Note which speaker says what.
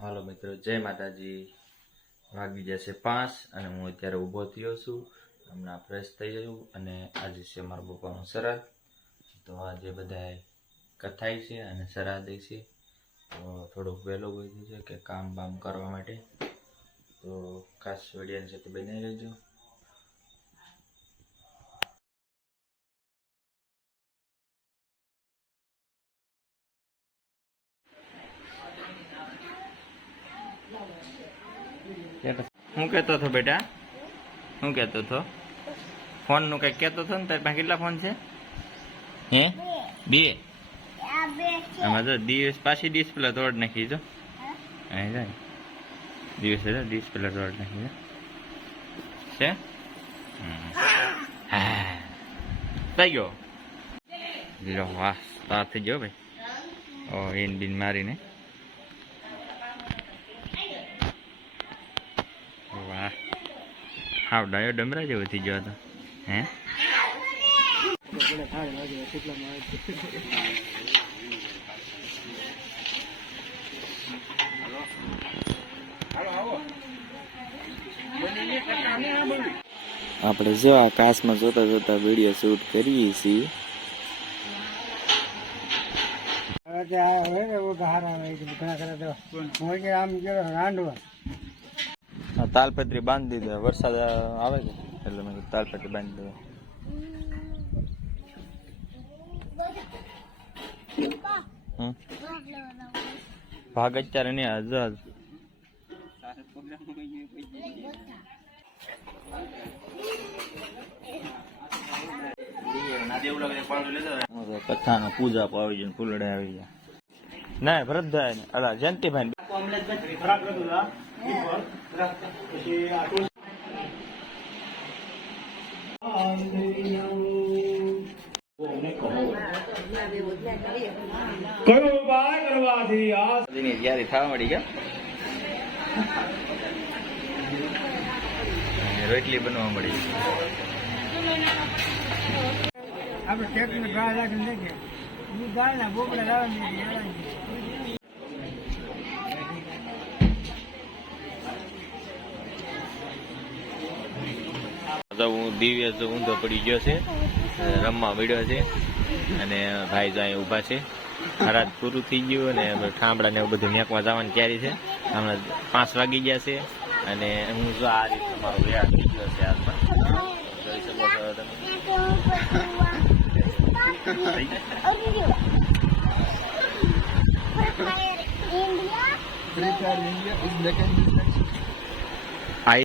Speaker 1: હાલો મિત્રો, જય માતાજી. વાગી જશે પાંચ અને હું અત્યારે ઊભો થયો છું. હમણાં ફ્રેશ થઈ ગયું અને આજે છે મારા બપાનું શ્રાદ્ધ તો આજે બધા કથાય છે અને શ્રાદ્ધ છે. તો થોડુંક વહેલું ગયું છે કે કામ બામ કરવા માટે. તો ખાસ વીડિયો સાથે બનાવી રહેજો. હું કહેતો હતો બેટા? શું કહેતો હતો? ફોનનું કંઈક કહેતો હતો ને, તારી પાસે કેટલા ફોન છે? હે? બે? આમાં જો દિવસ, પાછી ડિસ્પ્લે તોડ નાખી જો. અહીં જાય. દિવસે જો ડિસ્પ્લે તોડ નાખી જો છે. થઈ ગયો. લો, વાહ થઈ ગયો ભાઈ. ઓ, એન બિન મારીને વાહ હાવ ડાયો ડમરા જેવો થઈ ગયો હતો. હે? આપણે જેવા આકાશમાં જોતા જોતા વીડિયો શૂટ કરીએ છીએ.
Speaker 2: હવે
Speaker 1: તાલપત્રી બાંધી દીધો વરસાદ આવે છે એટલે મેં તાલપત્રી બાંધી દો. ભાગ અત્યારે નહીં આ જો કથાના પૂજા પાવી જાય ફૂલડે આવી જાય ના, ભરતભાઈ અલા જયંતિભાઈ ની થવા મળી ગયા રોટલી બનવા મળી
Speaker 2: આપણે ટેકની ગાળ રાખીને દેખે એ ગાળના બોકડા લાવવાની
Speaker 1: તો હું દિવ્ય જો ઊંધો પડી ગયો છે. રમવા મળ્યો છે. અને ભાઈ જો અહીં ઊભા છે. ખરાજ પૂરું થઈ ગયું અને ઠામડા ને એવું બધું મેકવા જવાની તૈયારી છે. હમણાં પાંચ વાગી ગયા છે. અને હું જો આ રીતે મારો વ્યાજ થઈ ગયો છે હાથમાં. જોઈ શકો છો તમે.
Speaker 3: India.